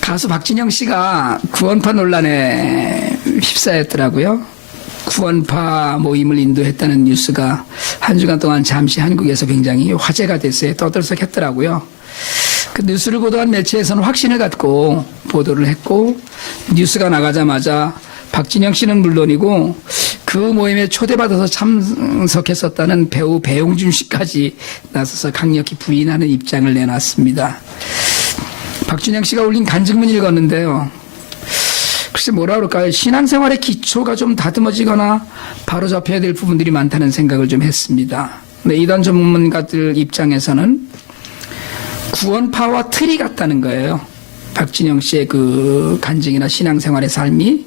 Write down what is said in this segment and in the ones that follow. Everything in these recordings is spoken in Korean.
가수 박진영 씨가 구원파 논란에 휩싸였더라고요. 구원파 모임을 인도했다는 뉴스가 한 주간 동안 잠시 한국에서 굉장히 화제가 됐어요. 떠들썩했더라고요. 그 뉴스를 보도한 매체에서는 확신을 갖고 보도를 했고, 뉴스가 나가자마자 박진영 씨는 물론이고 그 모임에 초대받아서 참석했었다는 배우 배용준 씨까지 나서서 강력히 부인하는 입장을 내놨습니다. 박진영 씨가 올린 간증문 읽었는데요. 글쎄 뭐라 그럴까요? 신앙생활의 기초가 좀 다듬어지거나 바로잡혀야 될 부분들이 많다는 생각을 좀 했습니다. 근데 이단 전문가들 입장에서는 구원파와 틀이 같다는 거예요. 박진영 씨의 그 간증이나 신앙생활의 삶이.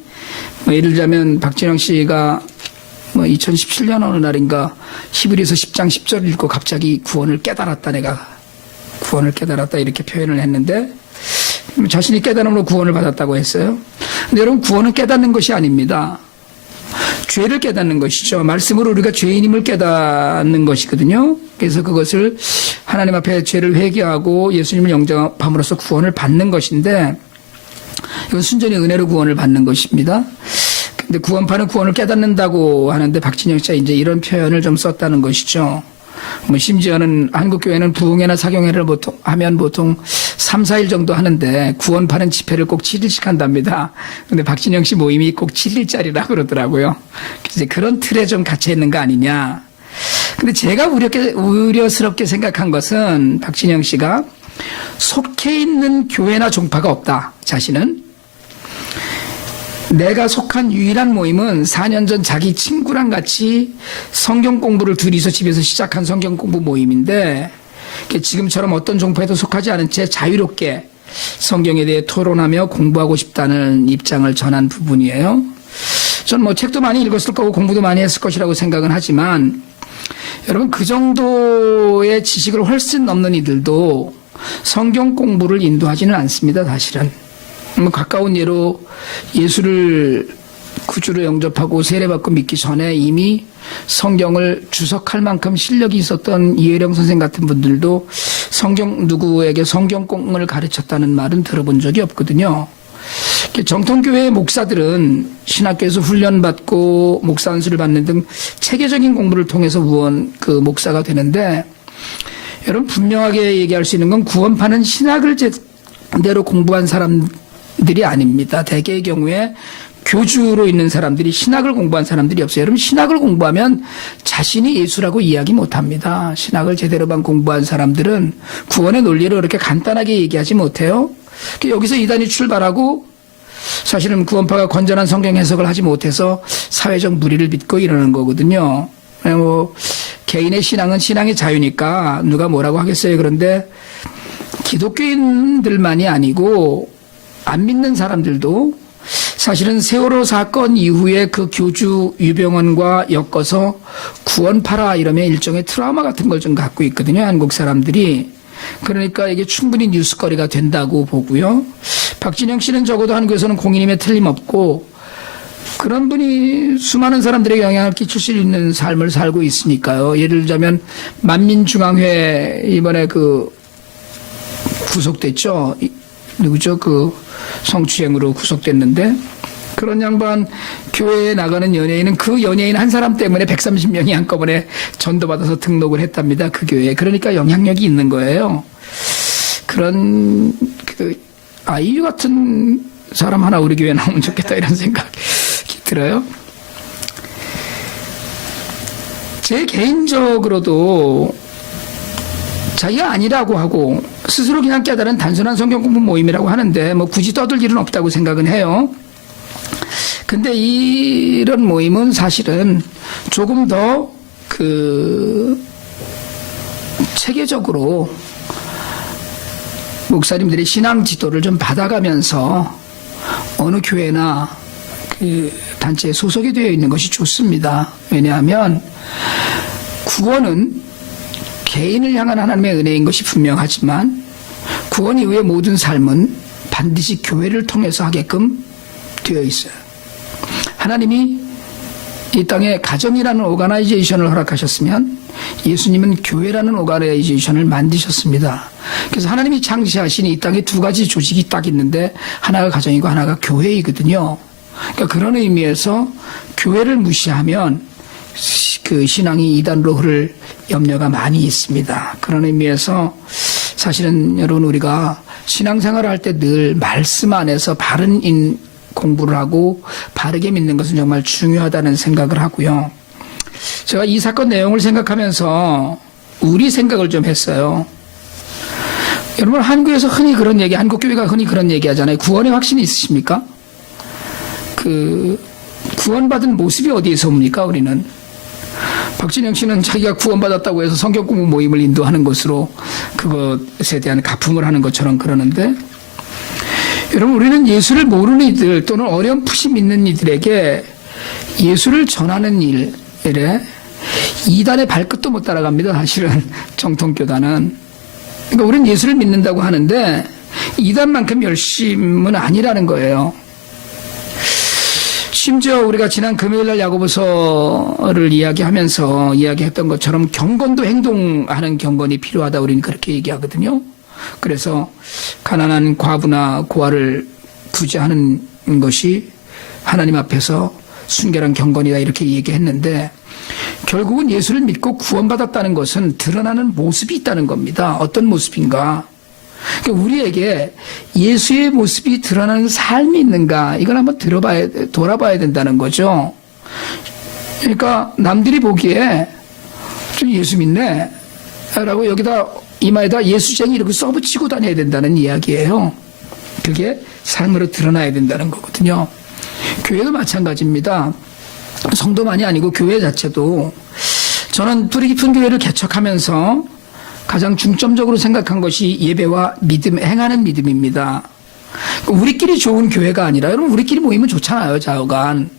예를 들자면 박진영 씨가 2017년 어느 날인가 히브리서 10장 10절을 읽고 갑자기 구원을 깨달았다, 내가 구원을 깨달았다 이렇게 표현을 했는데, 자신이 깨달음으로 구원을 받았다고 했어요. 근데 여러분, 구원은 깨닫는 것이 아닙니다. 죄를 깨닫는 것이죠. 말씀으로 우리가 죄인임을 깨닫는 것이거든요. 그래서 그것을 하나님 앞에 죄를 회개하고 예수님을 영접함으로써 구원을 받는 것인데, 이건 순전히 은혜로 구원을 받는 것입니다. 근데 구원파는 구원을 깨닫는다고 하는데 박진영 씨가 이제 이런 표현을 좀 썼다는 것이죠. 심지어는 한국교회는 부흥회나 사경회를 하면 보통 3, 4일 정도 하는데 구원파는 집회를 꼭 7일씩 한답니다. 근데 박진영 씨 모임이 꼭 7일짜리라고 그러더라고요. 그래서 그런 틀에 좀 갇혀 있는 거 아니냐. 근데 제가 우려스럽게 생각한 것은 박진영 씨가 속해 있는 교회나 종파가 없다. 자신은. 내가 속한 유일한 모임은 4년 전 자기 친구랑 같이 성경 공부를 둘이서 집에서 시작한 성경 공부 모임인데, 지금처럼 어떤 종파에도 속하지 않은 채 자유롭게 성경에 대해 토론하며 공부하고 싶다는 입장을 전한 부분이에요. 전 책도 많이 읽었을 거고 공부도 많이 했을 것이라고 생각은 하지만, 여러분, 그 정도의 지식을 훨씬 넘는 이들도 성경 공부를 인도하지는 않습니다, 사실은. 가까운 예로 예수를 구주로 영접하고 세례받고 믿기 전에 이미 성경을 주석할 만큼 실력이 있었던 이혜령 선생 같은 분들도 누구에게 성경공을 가르쳤다는 말은 들어본 적이 없거든요. 정통교회의 목사들은 신학교에서 훈련받고 목사 안수를 받는 등 체계적인 공부를 통해서 목사가 되는데, 여러분, 분명하게 얘기할 수 있는 건 구원파는 신학을 제대로 공부한 사람들이 아닙니다. 대개의 경우에 교주로 있는 사람들이 신학을 공부한 사람들이 없어요. 여러분, 신학을 공부하면 자신이 예수라고 이야기 못합니다. 신학을 제대로만 공부한 사람들은 구원의 논리를 그렇게 간단하게 얘기하지 못해요. 여기서 이단이 출발하고 사실은 구원파가 건전한 성경 해석을 하지 못해서 사회적 무리를 빚고 이러는 거거든요. 개인의 신앙은 신앙의 자유니까 누가 뭐라고 하겠어요. 그런데 기독교인들만이 아니고 안 믿는 사람들도 사실은 세월호 사건 이후에 그 교주 유병헌과 엮어서 구원파라 이러면 일종의 트라우마 같은 걸 좀 갖고 있거든요, 한국 사람들이. 그러니까 이게 충분히 뉴스거리가 된다고 보고요. 박진영 씨는 적어도 한국에서는 공인임에 틀림없고, 그런 분이 수많은 사람들에게 영향을 끼칠 수 있는 삶을 살고 있으니까요. 예를 들자면 만민중앙회 이번에 구속됐죠. 누구죠? 성추행으로 구속됐는데, 그런 양반 교회에 나가는 연예인은 그 연예인 한 사람 때문에 130명이 한꺼번에 전도받아서 등록을 했답니다. 그 교회에. 그러니까 영향력이 있는 거예요. 그런 아이유 같은 사람 하나 우리 교회에 나오면 좋겠다 이런 생각이 들어요. 제 개인적으로도 자기가 아니라고 하고 스스로 그냥 깨달은 단순한 성경 공부 모임이라고 하는데 굳이 떠들 일은 없다고 생각은 해요. 근데 이런 모임은 사실은 조금 더 체계적으로 목사님들의 신앙 지도를 좀 받아가면서 어느 교회나 단체에 소속이 되어 있는 것이 좋습니다. 왜냐하면 구원은 개인을 향한 하나님의 은혜인 것이 분명하지만 구원 이후의 모든 삶은 반드시 교회를 통해서 하게끔 되어 있어요. 하나님이 이 땅에 가정이라는 오가나이제이션을 허락하셨으면 예수님은 교회라는 오가나이제이션을 만드셨습니다. 그래서 하나님이 창시하신 이 땅에 두 가지 조직이 딱 있는데 하나가 가정이고 하나가 교회이거든요. 그러니까 그런 의미에서 교회를 무시하면 그 신앙이 이단으로 흐를 염려가 많이 있습니다. 그런 의미에서 사실은 여러분 우리가 신앙생활을 할 때 늘 말씀 안에서 바른 공부를 하고 바르게 믿는 것은 정말 중요하다는 생각을 하고요. 제가 이 사건 내용을 생각하면서 우리 생각을 좀 했어요. 여러분 한국에서 흔히 그런 얘기, 한국교회가 흔히 그런 얘기 하잖아요. 구원의 확신이 있으십니까? 구원받은 모습이 어디에서 옵니까 우리는? 박진영 씨는 자기가 구원받았다고 해서 성경 공부 모임을 인도하는 것으로 그것에 대한 가품을 하는 것처럼 그러는데, 여러분 우리는 예수를 모르는 이들 또는 어렴풋이 믿는 이들에게 예수를 전하는 일에 이단의 발끝도 못 따라갑니다. 사실은 정통교단은. 그러니까 우리는 예수를 믿는다고 하는데 이단만큼 열심은 아니라는 거예요. 심지어 우리가 지난 금요일날 야고보서를 이야기했던 것처럼 경건도 행동하는 경건이 필요하다 우리는 그렇게 얘기하거든요. 그래서 가난한 과부나 고아를 구제하는 것이 하나님 앞에서 순결한 경건이다 이렇게 얘기했는데, 결국은 예수를 믿고 구원받았다는 것은 드러나는 모습이 있다는 겁니다. 어떤 모습인가? 그러니까 우리에게 예수의 모습이 드러나는 삶이 있는가, 이걸 한번 돌아봐야 된다는 거죠. 그러니까 남들이 보기에 좀 예수 믿네 라고 여기다 이마에다 예수쟁이 이렇게 써붙이고 다녀야 된다는 이야기예요. 그게 삶으로 드러나야 된다는 거거든요. 교회도 마찬가지입니다. 성도만이 아니고 교회 자체도, 저는 뿌리 깊은 교회를 개척하면서 가장 중점적으로 생각한 것이 예배와 믿음, 행하는 믿음입니다. 우리끼리 좋은 교회가 아니라, 여러분 우리끼리 모이면 좋잖아요. 좌우간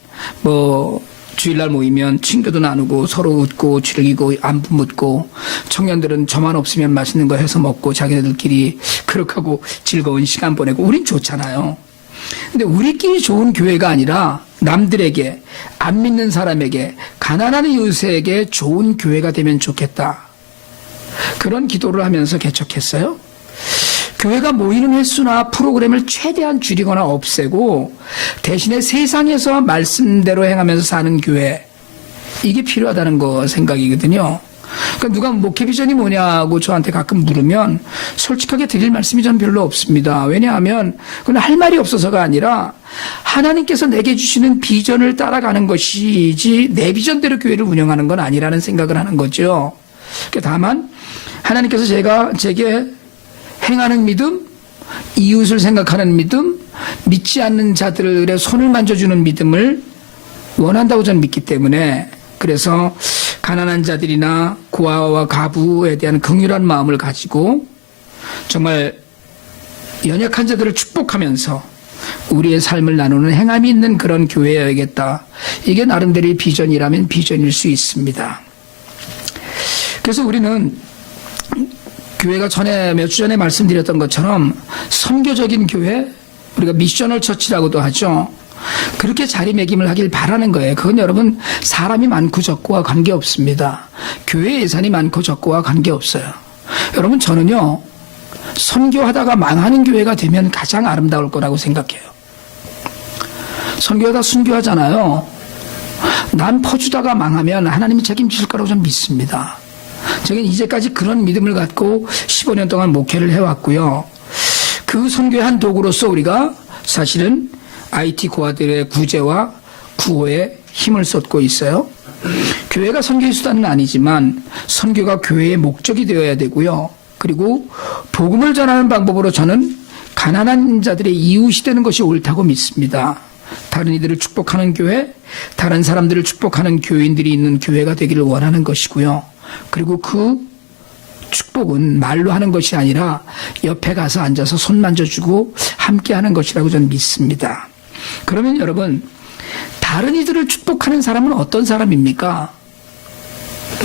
주일날 모이면 친교도 나누고 서로 웃고 즐기고 안부 묻고, 청년들은 저만 없으면 맛있는 거 해서 먹고 자기네들끼리 그렇게하고 즐거운 시간 보내고, 우린 좋잖아요. 근데 우리끼리 좋은 교회가 아니라 남들에게, 안 믿는 사람에게, 가난한 이웃에게 좋은 교회가 되면 좋겠다, 그런 기도를 하면서 개척했어요. 교회가 모이는 횟수나 프로그램을 최대한 줄이거나 없애고 대신에 세상에서 말씀대로 행하면서 사는 교회, 이게 필요하다는 거 생각이거든요. 그러니까 누가 목회 비전이 뭐냐고 저한테 가끔 물으면 솔직하게 드릴 말씀이 전 별로 없습니다. 왜냐하면 그건 할 말이 없어서가 아니라 하나님께서 내게 주시는 비전을 따라가는 것이지 내 비전대로 교회를 운영하는 건 아니라는 생각을 하는 거죠. 다만 하나님께서 제게 행하는 믿음, 이웃을 생각하는 믿음, 믿지 않는 자들의 손을 만져주는 믿음을 원한다고 저는 믿기 때문에, 그래서 가난한 자들이나 고아와 가부에 대한 긍휼한 마음을 가지고 정말 연약한 자들을 축복하면서 우리의 삶을 나누는 행함이 있는 그런 교회여야겠다. 이게 나름대로의 비전이라면 비전일 수 있습니다. 그래서 우리는 교회가 전에 몇 주 전에 말씀드렸던 것처럼 선교적인 교회, 우리가 미셔널 처치라고도 하죠. 그렇게 자리매김을 하길 바라는 거예요. 그건 여러분 사람이 많고 적고와 관계없습니다. 교회 예산이 많고 적고와 관계없어요. 여러분 저는요, 선교하다가 망하는 교회가 되면 가장 아름다울 거라고 생각해요. 선교하다 순교하잖아요. 난 퍼주다가 망하면 하나님이 책임질 거라고 저는 믿습니다. 저는 이제까지 그런 믿음을 갖고 15년 동안 목회를 해왔고요. 그 선교의 한 도구로서 우리가 사실은 IT 고아들의 구제와 구호에 힘을 쏟고 있어요. 교회가 선교의 수단은 아니지만 선교가 교회의 목적이 되어야 되고요. 그리고 복음을 전하는 방법으로 저는 가난한 자들의 이웃이 되는 것이 옳다고 믿습니다. 다른 이들을 축복하는 교회, 다른 사람들을 축복하는 교인들이 있는 교회가 되기를 원하는 것이고요. 그리고 그 축복은 말로 하는 것이 아니라 옆에 가서 앉아서 손 만져주고 함께 하는 것이라고 저는 믿습니다. 그러면 여러분, 다른 이들을 축복하는 사람은 어떤 사람입니까?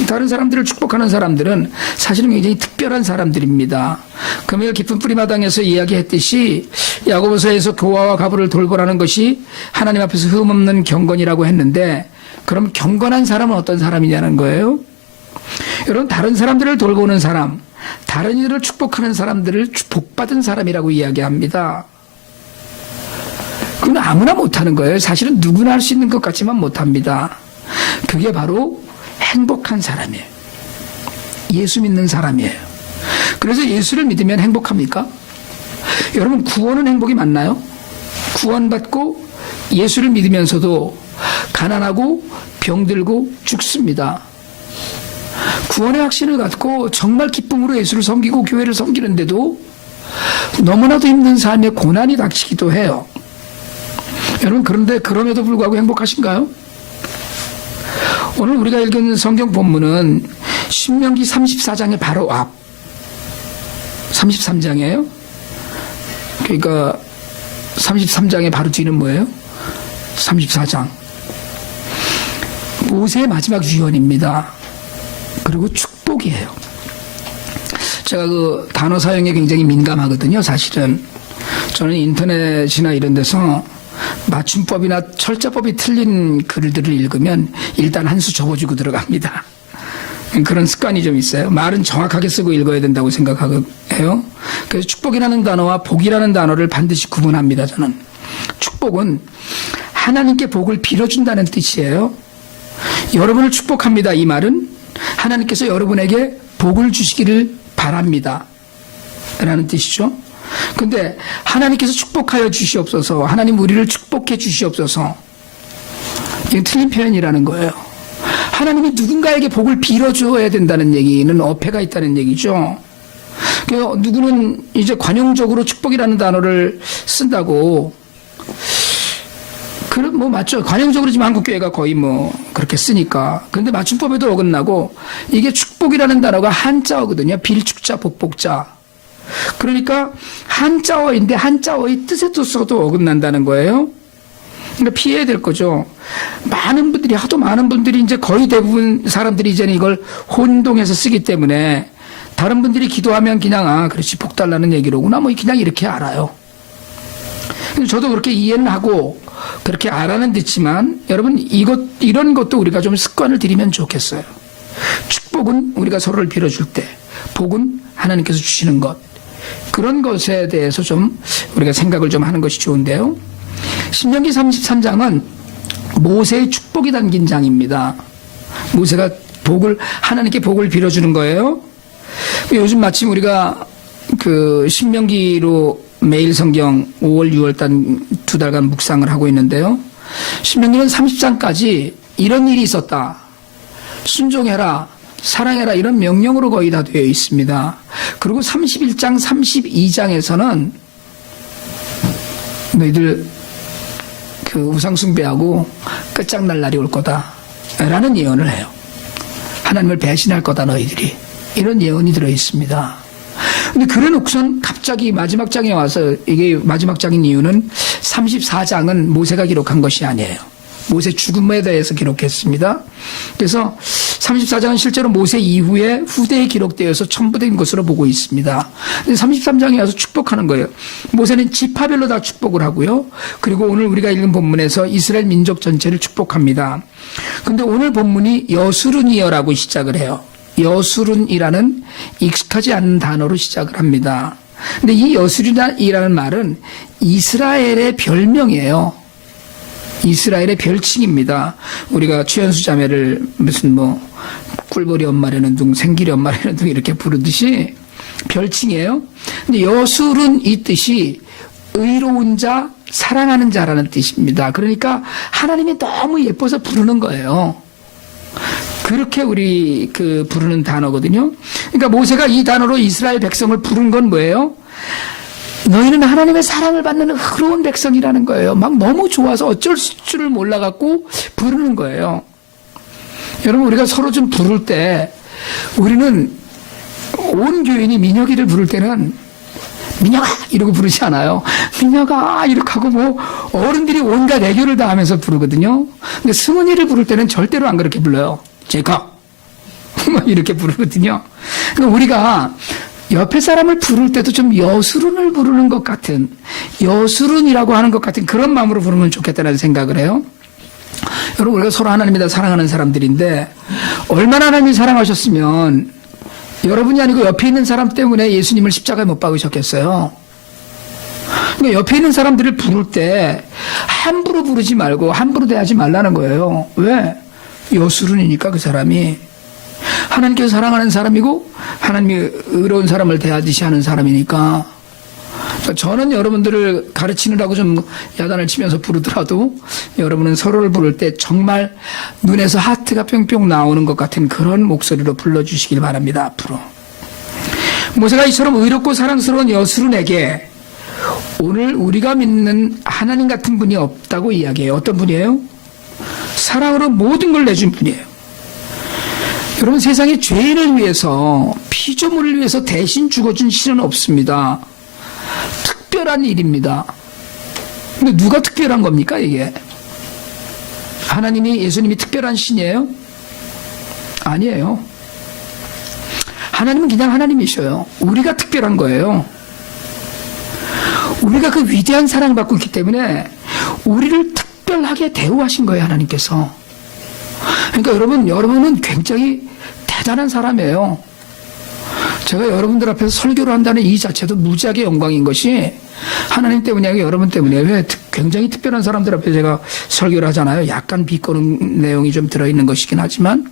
다른 사람들을 축복하는 사람들은 사실은 굉장히 특별한 사람들입니다. 금요일 깊은 뿌리마당에서 이야기했듯이 야고보서에서 고아와 가부를 돌보라는 것이 하나님 앞에서 흠없는 경건이라고 했는데, 그럼 경건한 사람은 어떤 사람이냐는 거예요. 여러분, 다른 사람들을 돌보는 사람, 다른 이들을 축복하는 사람들을 복받은 사람이라고 이야기합니다. 그건 아무나 못하는 거예요. 사실은 누구나 할 수 있는 것 같지만 못합니다. 그게 바로 행복한 사람이에요. 예수 믿는 사람이에요. 그래서 예수를 믿으면 행복합니까? 여러분, 구원은 행복이 맞나요? 구원받고 예수를 믿으면서도 가난하고 병들고 죽습니다. 구원의 확신을 갖고 정말 기쁨으로 예수를 섬기고 교회를 섬기는데도 너무나도 힘든 삶에 고난이 닥치기도 해요. 여러분, 그런데 그럼에도 불구하고 행복하신가요? 오늘 우리가 읽은 성경 본문은 신명기 34장의 바로 앞 33장이에요. 그러니까 33장의 바로 뒤는 뭐예요? 34장. 모세의 마지막 유언입니다. 그리고 축복이에요. 제가 그 단어 사용에 굉장히 민감하거든요. 사실은 저는 인터넷이나 이런 데서 맞춤법이나 철자법이 틀린 글들을 읽으면 일단 한 수 접어주고 들어갑니다. 그런 습관이 좀 있어요. 말은 정확하게 쓰고 읽어야 된다고 생각해요. 그래서 축복이라는 단어와 복이라는 단어를 반드시 구분합니다. 저는 축복은 하나님께 복을 빌어준다는 뜻이에요. 여러분을 축복합니다. 이 말은 하나님께서 여러분에게 복을 주시기를 바랍니다 라는 뜻이죠. 근데 하나님께서 축복하여 주시옵소서, 하나님 우리를 축복해 주시옵소서, 이건 틀린 표현이라는 거예요. 하나님이 누군가에게 복을 빌어줘야 된다는 얘기는 어폐가 있다는 얘기죠. 그래서 누구는 이제 관용적으로 축복이라는 단어를 쓴다고, 그럼 뭐 맞죠. 관용적으로 지금 한국교회가 거의 뭐 그렇게 쓰니까. 그런데 맞춤법에도 어긋나고, 이게 축복이라는 단어가 한자어거든요. 빌축자, 복복자. 그러니까 한자어인데 한자어의 뜻에 뒀어도 어긋난다는 거예요. 그러니까 피해야 될 거죠. 많은 분들이, 하도 많은 분들이, 이제 거의 대부분 사람들이 이제는 이걸 혼동해서 쓰기 때문에 다른 분들이 기도하면 그냥, 아, 그렇지, 복 달라는 얘기로구나, 뭐 그냥 이렇게 알아요. 저도 그렇게 이해는 하고 그렇게 알아는 듣지만, 여러분, 이런 것도 우리가 좀 습관을 들이면 좋겠어요. 축복은 우리가 서로를 빌어줄 때, 복은 하나님께서 주시는 것, 그런 것에 대해서 좀 우리가 생각을 좀 하는 것이 좋은데요. 신명기 33장은 모세의 축복이 담긴 장입니다. 모세가 하나님께 복을 빌어주는 거예요. 요즘 마침 우리가 그 신명기로 매일 성경 5월, 6월 두 달간 묵상을 하고 있는데요. 신명기는 30장까지 이런 일이 있었다, 순종해라, 사랑해라, 이런 명령으로 거의 다 되어 있습니다. 그리고 31장, 32장에서는 너희들 그 우상숭배하고 끝장날 날이 올 거다 라는 예언을 해요. 하나님을 배신할 거다 너희들이, 이런 예언이 들어 있습니다. 근데 그래놓고선 갑자기 마지막 장에 와서, 이게 마지막 장인 이유는 34장은 모세가 기록한 것이 아니에요. 모세 죽음에 대해서 기록했습니다. 그래서 34장은 실제로 모세 이후에 후대에 기록되어서 첨부된 것으로 보고 있습니다. 33장에 와서 축복하는 거예요. 모세는 지파별로 다 축복을 하고요. 그리고 오늘 우리가 읽은 본문에서 이스라엘 민족 전체를 축복합니다. 근데 오늘 본문이 여수룬이여라고 시작을 해요. 여수룬이라는 익숙하지 않은 단어로 시작을 합니다. 근데 이 여수룬이라는 말은 이스라엘의 별명이에요. 이스라엘의 별칭입니다. 우리가 최연수 자매를 무슨 뭐 꿀벌이 엄마라는 둥, 생길이 엄마라는 둥 이렇게 부르듯이 별칭이에요. 근데 여술은 이 뜻이 의로운 자, 사랑하는 자라는 뜻입니다. 그러니까 하나님이 너무 예뻐서 부르는 거예요. 그렇게 우리 부르는 단어거든요. 그러니까 모세가 이 단어로 이스라엘 백성을 부른 건 뭐예요? 너희는 하나님의 사랑을 받는 의로운 백성이라는 거예요. 막 너무 좋아서 어쩔 줄을 몰라갖고 부르는 거예요. 여러분, 우리가 서로 좀 부를 때, 우리는 온 교인이 민혁이를 부를 때는 민혁아 이러고 부르지 않아요. 민혁아 이렇게 하고 뭐 어른들이 온갖 애교를 다 하면서 부르거든요. 근데 승은이를 부를 때는 절대로 안 그렇게 불러요. 제이콥 이렇게 부르거든요. 그러니까 우리가 옆에 사람을 부를 때도 좀 여수룬을 부르는 것 같은, 여수룬이라고 하는 것 같은 그런 마음으로 부르면 좋겠다는 생각을 해요. 여러분, 우리가 서로 하나님이 다 사랑하는 사람들인데 얼마나 하나님이 사랑하셨으면 여러분이 아니고 옆에 있는 사람 때문에 예수님을 십자가에 못 박으셨겠어요. 그러니까 옆에 있는 사람들을 부를 때 함부로 부르지 말고 함부로 대하지 말라는 거예요. 왜? 여수른이니까 그 사람이 하나님께서 사랑하는 사람이고 하나님이 의로운 사람을 대하듯이 하는 사람이니까. 그러니까 저는 여러분들을 가르치느라고 좀 야단을 치면서 부르더라도 여러분은 서로를 부를 때 정말 눈에서 하트가 뿅뿅 나오는 것 같은 그런 목소리로 불러주시길 바랍니다. 앞으로 모세가 이처럼 의롭고 사랑스러운 여수른에게 오늘 우리가 믿는 하나님 같은 분이 없다고 이야기해요. 어떤 분이에요? 사랑으로 모든 걸 내준 분이에요. 여러분, 세상에 죄인을 위해서, 피조물을 위해서 대신 죽어준 신은 없습니다. 특별한 일입니다. 근데 누가 특별한 겁니까, 이게? 하나님이, 예수님이 특별한 신이에요? 아니에요. 하나님은 그냥 하나님이셔요. 우리가 특별한 거예요. 우리가 그 위대한 사랑을 받고 있기 때문에 우리를 특별하게 대우하신 거예요, 하나님께서. 그러니까 여러분은 굉장히 대단한 사람이에요. 제가 여러분들 앞에서 설교를 한다는 이 자체도 무지하게 영광인 것이 하나님 때문이 아니고 여러분 때문에. 왜? 굉장히 특별한 사람들 앞에 제가 설교를 하잖아요. 약간 비꼬는 내용이 좀 들어있는 것이긴 하지만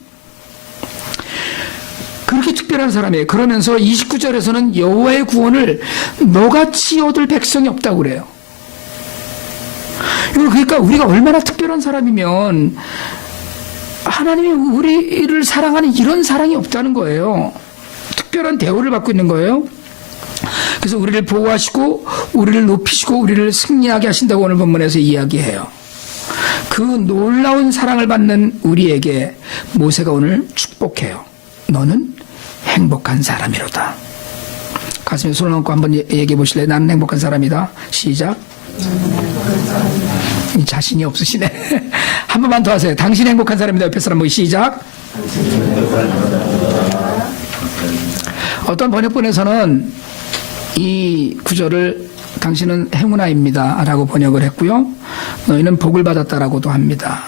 그렇게 특별한 사람이에요. 그러면서 29절에서는 여호와의 구원을 너같이 얻을 백성이 없다고 그래요. 그러니까 우리가 얼마나 특별한 사람이면 하나님이 우리를 사랑하는 이런 사랑이 없다는 거예요. 특별한 대우를 받고 있는 거예요. 그래서 우리를 보호하시고 우리를 높이시고 우리를 승리하게 하신다고 오늘 본문에서 이야기해요. 그 놀라운 사랑을 받는 우리에게 모세가 오늘 축복해요. 너는 행복한 사람이로다. 가슴에 손을 얹고 한번 얘기해 보실래요? 나는 행복한 사람이다. 시작. 자신이 없으시네. 한 번만 더 하세요. 당신 행복한 사람이다. 옆에 사람 보기 시작. 어떤 번역본에서는 이 구절을 당신은 행운아입니다 라고 번역을 했고요. 너희는 복을 받았다라고도 합니다.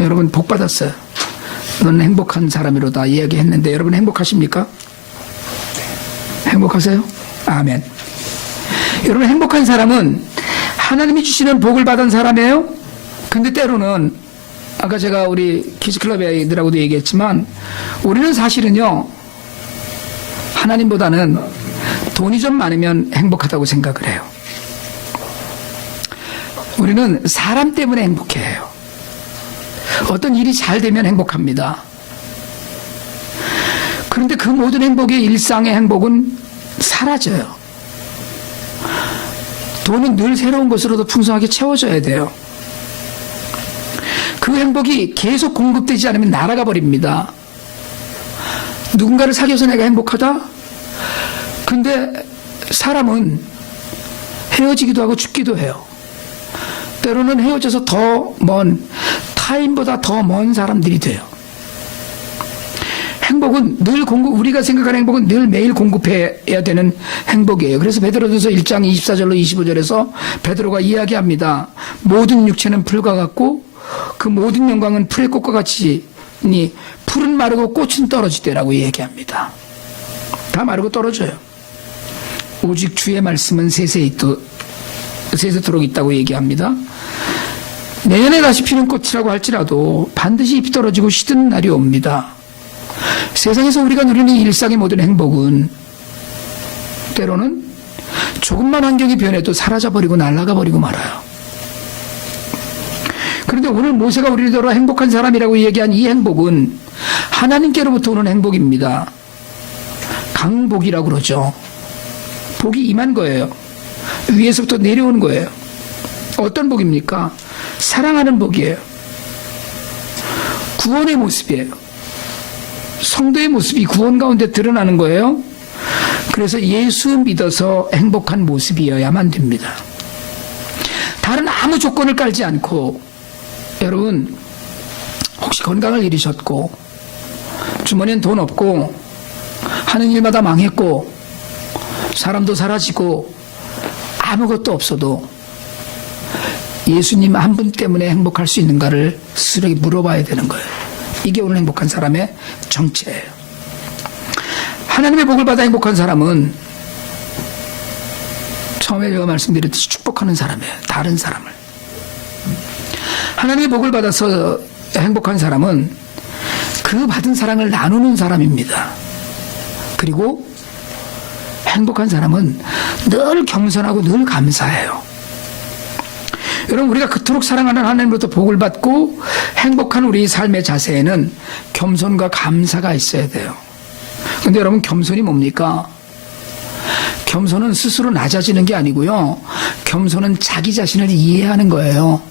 여러분, 복 받았어요. 너는 행복한 사람이로다 이야기했는데 여러분 행복하십니까? 행복하세요? 아멘. 여러분, 행복한 사람은 하나님이 주시는 복을 받은 사람이에요. 근데 때로는 아까 제가 우리 키즈클럽 애들하고도 얘기했지만 우리는 사실은요, 하나님보다는 돈이 좀 많으면 행복하다고 생각을 해요. 우리는 사람 때문에 행복해해요. 어떤 일이 잘 되면 행복합니다. 그런데 그 모든 행복의 일상의 행복은 사라져요. 돈은 늘 새로운 것으로도 풍성하게 채워져야 돼요. 그 행복이 계속 공급되지 않으면 날아가 버립니다. 누군가를 사귀어서 내가 행복하다? 근데 사람은 헤어지기도 하고 죽기도 해요. 때로는 헤어져서 더 먼, 타인보다 더 먼 사람들이 돼요. 행복은 늘 우리가 생각하는 행복은 늘 매일 공급해야 되는 행복이에요. 그래서 베드로전서 1장 24절로 25절에서 베드로가 이야기합니다. 모든 육체는 풀과 같고 그 모든 영광은 풀의 꽃과 같이 풀은 마르고 꽃은 떨어지되라고 얘기합니다. 다 마르고 떨어져요. 오직 주의 말씀은 세세토록 있다고 얘기합니다. 내년에 다시 피는 꽃이라고 할지라도 반드시 잎이 떨어지고 시드는 날이 옵니다. 세상에서 우리가 누리는 일상의 모든 행복은 때로는 조금만 환경이 변해도 사라져버리고 날아가버리고 말아요. 그런데 오늘 모세가 우리를 행복한 사람이라고 얘기한 이 행복은 하나님께로부터 오는 행복입니다. 강복이라고 그러죠. 복이 임한 거예요. 위에서부터 내려오는 거예요. 어떤 복입니까? 사랑하는 복이에요. 구원의 모습이에요. 성도의 모습이 구원 가운데 드러나는 거예요. 그래서 예수 믿어서 행복한 모습이어야만 됩니다. 다른 아무 조건을 깔지 않고, 여러분 혹시 건강을 잃으셨고 주머니엔 돈 없고 하는 일마다 망했고 사람도 사라지고 아무것도 없어도 예수님 한 분 때문에 행복할 수 있는가를 스스로에게 물어봐야 되는 거예요. 이게 오늘 행복한 사람의 정체예요. 하나님의 복을 받아 행복한 사람은 처음에 제가 말씀드렸듯이 축복하는 사람이에요. 다른 사람을. 하나님의 복을 받아서 행복한 사람은 그 받은 사랑을 나누는 사람입니다. 그리고 행복한 사람은 늘 겸손하고 늘 감사해요. 여러분, 우리가 그토록 사랑하는 하나님으로부터 복을 받고 행복한 우리 삶의 자세에는 겸손과 감사가 있어야 돼요. 근데 여러분, 겸손이 뭡니까? 겸손은 스스로 낮아지는 게 아니고요. 겸손은 자기 자신을 이해하는 거예요.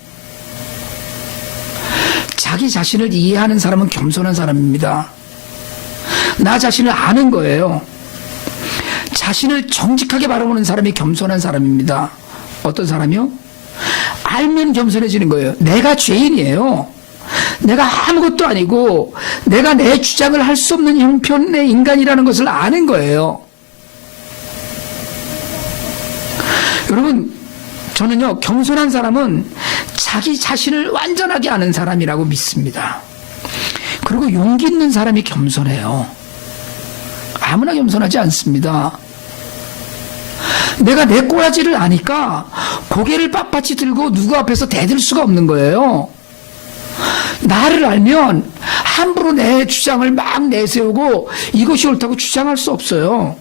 자기 자신을 이해하는 사람은 겸손한 사람입니다. 나 자신을 아는 거예요. 자신을 정직하게 바라보는 사람이 겸손한 사람입니다. 어떤 사람이요? 알면 겸손해지는 거예요. 내가 죄인이에요. 내가 아무것도 아니고 내가 내 주장을 할 수 없는 형편의 인간이라는 것을 아는 거예요. 여러분, 저는요, 겸손한 사람은 자기 자신을 완전하게 아는 사람이라고 믿습니다. 그리고 용기 있는 사람이 겸손해요. 아무나 겸손하지 않습니다. 내가 내 꼬라지를 아니까 고개를 빳빳이 들고 누구 앞에서 대들 수가 없는 거예요. 나를 알면 함부로 내 주장을 막 내세우고 이것이 옳다고 주장할 수 없어요.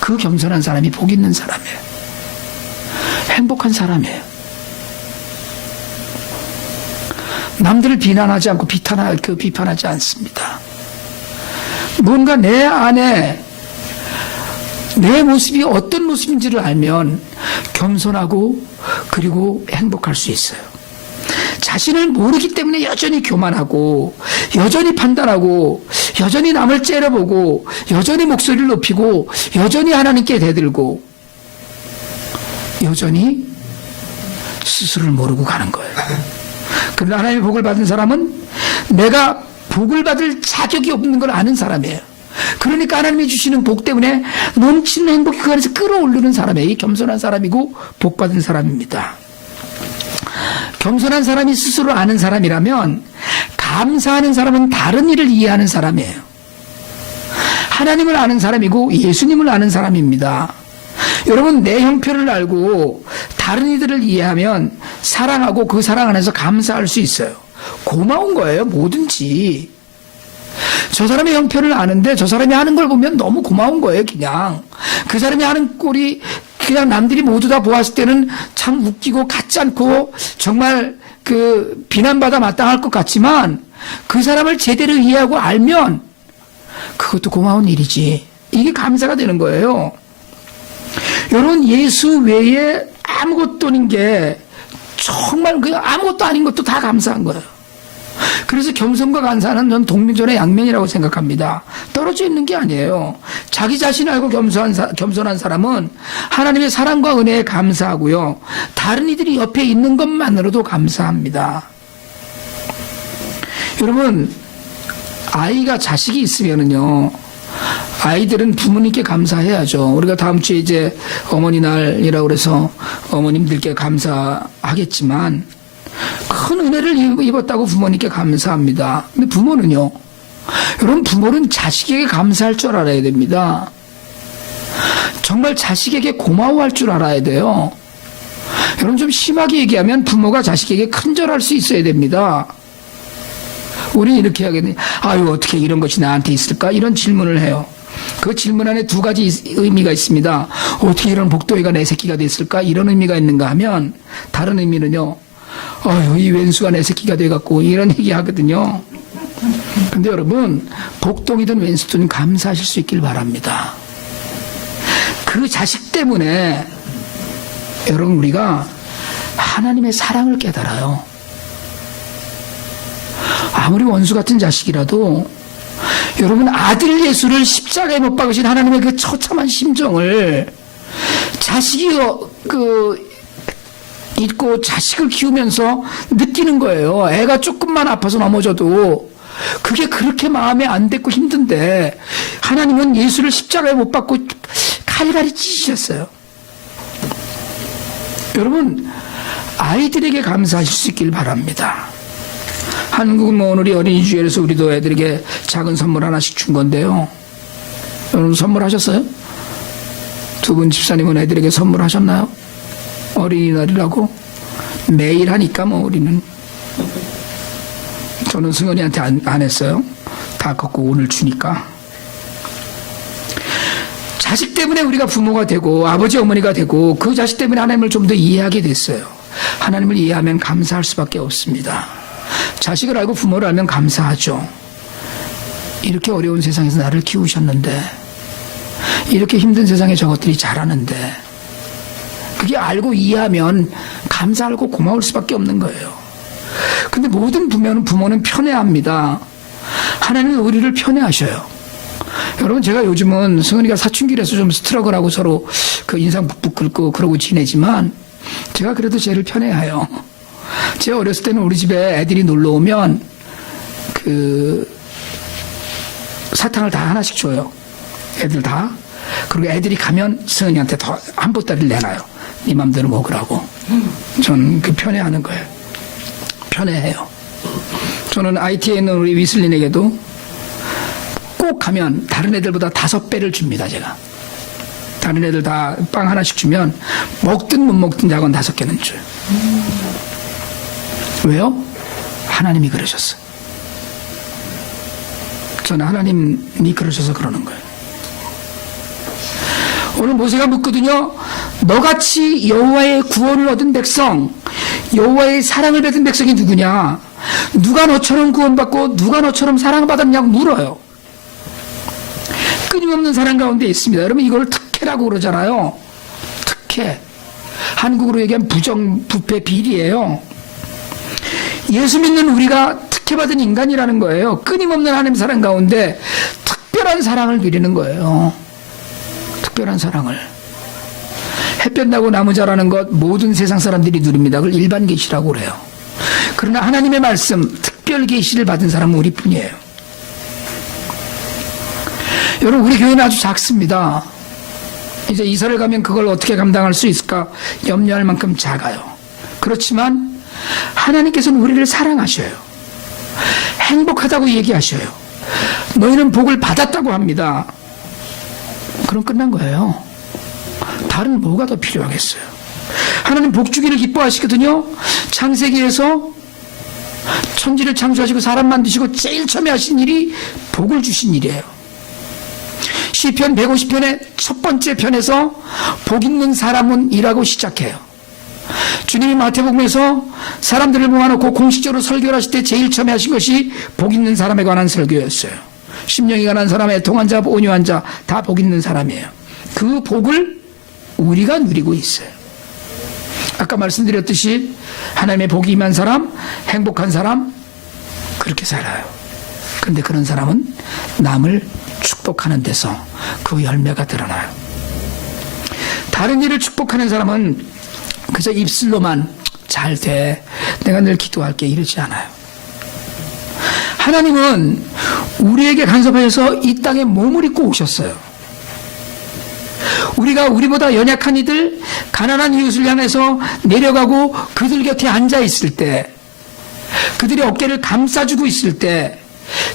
그 겸손한 사람이 복 있는 사람이에요. 행복한 사람이에요. 남들을 비난하지 않고 비판하지 않습니다. 뭔가 내 안에 내 모습이 어떤 모습인지를 알면 겸손하고 그리고 행복할 수 있어요. 자신을 모르기 때문에 여전히 교만하고 여전히 판단하고 여전히 남을 째려보고 여전히 목소리를 높이고 여전히 하나님께 대들고 여전히 스스로를 모르고 가는 거예요. 그러나 하나님의 복을 받은 사람은 내가 복을 받을 자격이 없는 걸 아는 사람이에요. 그러니까 하나님이 주시는 복 때문에 넘치는 행복이 그 안에서 끌어오르는 사람이에요. 이 겸손한 사람이고 복 받은 사람입니다. 겸손한 사람이 스스로 아는 사람이라면 감사하는 사람은 다른 일을 이해하는 사람이에요. 하나님을 아는 사람이고 예수님을 아는 사람입니다. 여러분, 내 형편을 알고 다른 이들을 이해하면 사랑하고 그 사랑 안에서 감사할 수 있어요. 고마운 거예요, 뭐든지. 저 사람의 형편을 아는데 저 사람이 하는 걸 보면 너무 고마운 거예요, 그냥. 그 사람이 하는 꼴이 그냥 남들이 모두 다 보았을 때는 참 웃기고 같지 않고 정말 비난받아 마땅할 것 같지만 그 사람을 제대로 이해하고 알면 그것도 고마운 일이지. 이게 감사가 되는 거예요. 여러분, 예수 외에 아무것도 아닌 게 정말 그냥 아무것도 아닌 것도 다 감사한 거예요. 그래서 겸손과 감사는 전 동전의 양면이라고 생각합니다. 떨어져 있는 게 아니에요. 자기 자신을 알고 겸손한 사람은 하나님의 사랑과 은혜에 감사하고요. 다른 이들이 옆에 있는 것만으로도 감사합니다. 여러분, 아이가 자식이 있으면은요, 아이들은 부모님께 감사해야죠. 우리가 다음 주에 이제 어머니 날이라고 그래서 어머님들께 감사하겠지만 큰 은혜를 입었다고 부모님께 감사합니다. 근데 부모는요, 여러분, 부모는 자식에게 감사할 줄 알아야 됩니다. 정말 자식에게 고마워할 줄 알아야 돼요. 여러분, 좀 심하게 얘기하면 부모가 자식에게 큰절할 수 있어야 됩니다. 우리는 이렇게 하겠네. 아유, 어떻게 이런 것이 나한테 있을까? 이런 질문을 해요. 그 질문 안에 두 가지 의미가 있습니다. 어떻게 이런 복도이가 내 새끼가 됐을까? 이런 의미가 있는가 하면, 다른 의미는요, 이 왼수가 내 새끼가 돼갖고 이런 얘기 하거든요. 근데 여러분, 복동이든 왼수든 감사하실 수 있길 바랍니다. 그 자식 때문에 여러분, 우리가 하나님의 사랑을 깨달아요. 아무리 원수 같은 자식이라도 여러분, 아들 예수를 십자가에 못 박으신 하나님의 그 처참한 심정을 자식이 있고 자식을 키우면서 느끼는 거예요. 애가 조금만 아파서 넘어져도 그게 그렇게 마음에 안 됐고 힘든데 하나님은 예수를 십자가에 못 박고 칼갈이 찢으셨어요. 여러분, 아이들에게 감사하실 수 있길 바랍니다. 한국은 뭐 오늘이 어린이 주일에서 우리도 애들에게 작은 선물 하나씩 준 건데요. 여러분 선물하셨어요? 두 분 집사님은 애들에게 선물하셨나요? 어린이날이라고? 매일 하니까 뭐 우리는. 저는 승현이한테 안 했어요. 다 걷고 오늘 주니까. 자식 때문에 우리가 부모가 되고 아버지 어머니가 되고 그 자식 때문에 하나님을 좀 더 이해하게 됐어요. 하나님을 이해하면 감사할 수밖에 없습니다. 자식을 알고 부모를 알면 감사하죠. 이렇게 어려운 세상에서 나를 키우셨는데, 이렇게 힘든 세상에 저것들이 자라는데, 그게 알고 이해하면 감사하고 고마울 수밖에 없는 거예요. 근데 모든 부모는 편애합니다. 하나님은 우리를 편애하셔요. 여러분, 제가 요즘은 승은이가 사춘기라서 좀 스트러글하고 서로 그 인상 북북 긁고 그러고 지내지만, 제가 그래도 쟤를 편애해요. 제가 어렸을 때는 우리 집에 애들이 놀러 오면 그 사탕을 다 하나씩 줘요. 애들 다. 그리고 애들이 가면 승은이한테 더 한 보따리를 내놔요. 네 맘대로 먹으라고. 전 그 편애하는 거예요. 편애해요. 저는 IT에 있는 우리 위슬린에게도 꼭 가면 다른 애들보다 5배를 줍니다. 제가. 다른 애들 다 빵 하나씩 주면 먹든 못 먹든 작은 5개는 줘요. 왜요? 하나님이 그러셨어요. 저는 하나님이 그러셔서 그러는 거예요. 오늘 모세가 묻거든요. 너같이 여호와의 구원을 얻은 백성, 여호와의 사랑을 받은 백성이 누구냐? 누가 너처럼 구원받고 누가 너처럼 사랑받았냐고 물어요. 끊임없는 사랑 가운데 있습니다. 여러분, 이걸 특혜라고 그러잖아요. 특혜. 한국으로 얘기하면 부패 비리예요. 예수 믿는 우리가 특혜받은 인간이라는 거예요. 끊임없는 하나님 사랑 가운데 특별한 사랑을 누리는 거예요. 특별한 사랑을. 햇볕 나고 나무 자라는 것 모든 세상 사람들이 누립니다. 그걸 일반 계시라고 그래요. 그러나 하나님의 말씀, 특별 계시를 받은 사람은 우리뿐이에요. 여러분, 우리 교회는 아주 작습니다. 이제 이사를 가면 그걸 어떻게 감당할 수 있을까 염려할 만큼 작아요. 그렇지만 하나님께서는 우리를 사랑하셔요. 행복하다고 얘기하셔요. 너희는 복을 받았다고 합니다. 그럼 끝난 거예요. 다른 뭐가 더 필요하겠어요? 하나님 복 주기를 기뻐하시거든요. 창세기에서 천지를 창조하시고 사람 만드시고 제일 처음에 하신 일이 복을 주신 일이에요. 시편 150편의 첫 번째 편에서 복 있는 사람은 이라고 시작해요. 주님이 마태복음에서 사람들을 모아놓고 공식적으로 설교를 하실 때 제일 처음에 하신 것이 복 있는 사람에 관한 설교였어요. 심령이 가난한 사람, 애통한 자, 온유한 자 다 복 있는 사람이에요. 그 복을 우리가 누리고 있어요. 아까 말씀드렸듯이 하나님의 복이 임한 사람, 행복한 사람, 그렇게 살아요. 그런데 그런 사람은 남을 축복하는 데서 그 열매가 드러나요. 다른 일을 축복하는 사람은 그저 입술로만 잘 돼, 내가 늘 기도할게 이러지 않아요. 하나님은 우리에게 간섭하셔서 이 땅에 몸을 입고 오셨어요. 우리가 우리보다 연약한 이들, 가난한 이웃을 향해서 내려가고 그들 곁에 앉아 있을 때, 그들의 어깨를 감싸주고 있을 때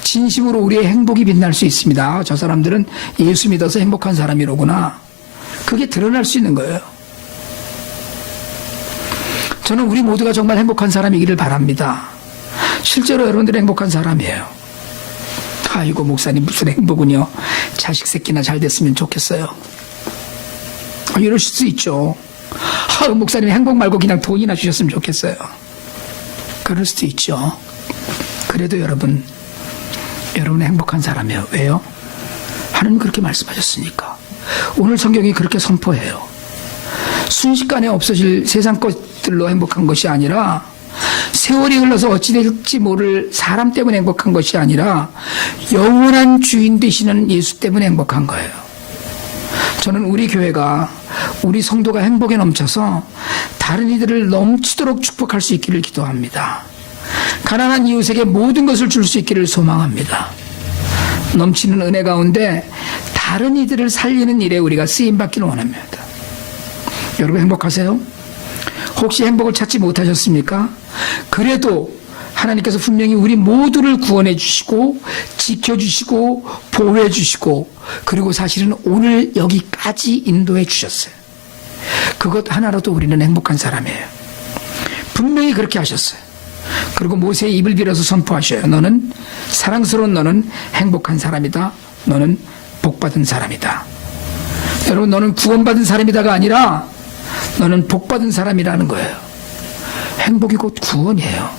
진심으로 우리의 행복이 빛날 수 있습니다. 저 사람들은 예수 믿어서 행복한 사람이로구나. 그게 드러날 수 있는 거예요. 저는 우리 모두가 정말 행복한 사람이기를 바랍니다. 실제로 여러분들이 행복한 사람이에요. 아이고, 목사님 무슨 행복은요. 자식 새끼나 잘 됐으면 좋겠어요. 이러실 수 있죠. 목사님 행복 말고 그냥 돈이나 주셨으면 좋겠어요. 그럴 수도 있죠. 그래도 여러분은 행복한 사람이에요. 왜요? 하나님 그렇게 말씀하셨으니까. 오늘 성경이 그렇게 선포해요. 순식간에 없어질 세상 것들로 행복한 것이 아니라, 세월이 흘러서 어찌 될지 모를 사람 때문에 행복한 것이 아니라 영원한 주인 되시는 예수 때문에 행복한 거예요. 저는 우리 교회가, 우리 성도가 행복에 넘쳐서 다른 이들을 넘치도록 축복할 수 있기를 기도합니다. 가난한 이웃에게 모든 것을 줄 수 있기를 소망합니다. 넘치는 은혜 가운데 다른 이들을 살리는 일에 우리가 쓰임받기를 원합니다. 여러분 행복하세요? 혹시 행복을 찾지 못하셨습니까? 그래도 하나님께서 분명히 우리 모두를 구원해 주시고 지켜주시고 보호해 주시고 그리고 사실은 오늘 여기까지 인도해 주셨어요. 그것 하나로도 우리는 행복한 사람이에요. 분명히 그렇게 하셨어요. 그리고 모세의 입을 빌어서 선포하셔요. 너는 사랑스러운 너는 행복한 사람이다. 너는 복받은 사람이다. 여러분 너는 구원받은 사람이다가 아니라 너는 복받은 사람이라는 거예요. 행복이 곧 구원이에요.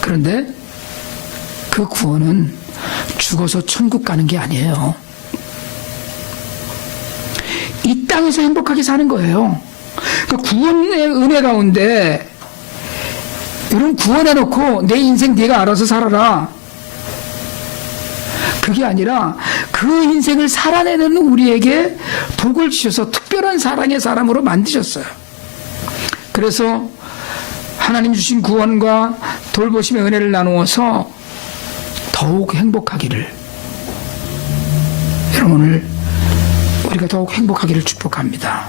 그런데 그 구원은 죽어서 천국 가는 게 아니에요. 이 땅에서 행복하게 사는 거예요. 그 구원의 은혜 가운데 여러분 구원해놓고 내 인생 네가 알아서 살아라. 그게 아니라 그 인생을 살아내는 우리에게 복을 주셔서 특별한 사랑의 사람으로 만드셨어요. 그래서 하나님 주신 구원과 돌보심의 은혜를 나누어서 더욱 행복하기를 여러분 오늘 우리가 더욱 행복하기를 축복합니다.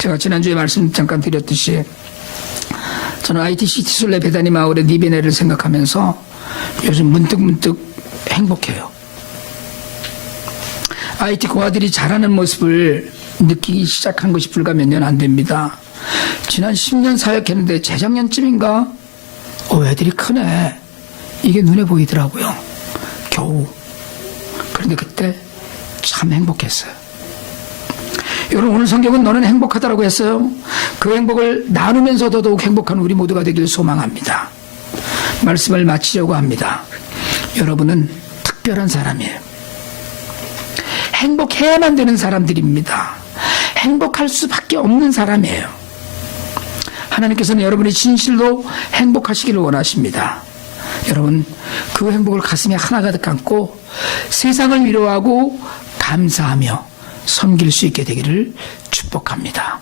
제가 지난주에 말씀 잠깐 드렸듯이 저는 ITC 티술레 베다니 마을의 니베네를 생각하면서 요즘 문득 행복해요. IT 고아들이 자라는 모습을 느끼기 시작한 것이 불과 몇 년 안 됩니다. 지난 10년 사역했는데 재작년쯤인가 애들이 크네 이게 눈에 보이더라고요. 겨우. 그런데 그때 참 행복했어요. 여러분 오늘 성경은 너는 행복하다라고 했어요. 그 행복을 나누면서 더더욱 행복한 우리 모두가 되길 소망합니다. 말씀을 마치려고 합니다. 여러분은 특별한 사람이에요. 행복해야만 되는 사람들입니다. 행복할 수밖에 없는 사람이에요. 하나님께서는 여러분이 진실로 행복하시기를 원하십니다. 여러분 그 행복을 가슴에 하나가득 안고 세상을 위로하고 감사하며 섬길 수 있게 되기를 축복합니다.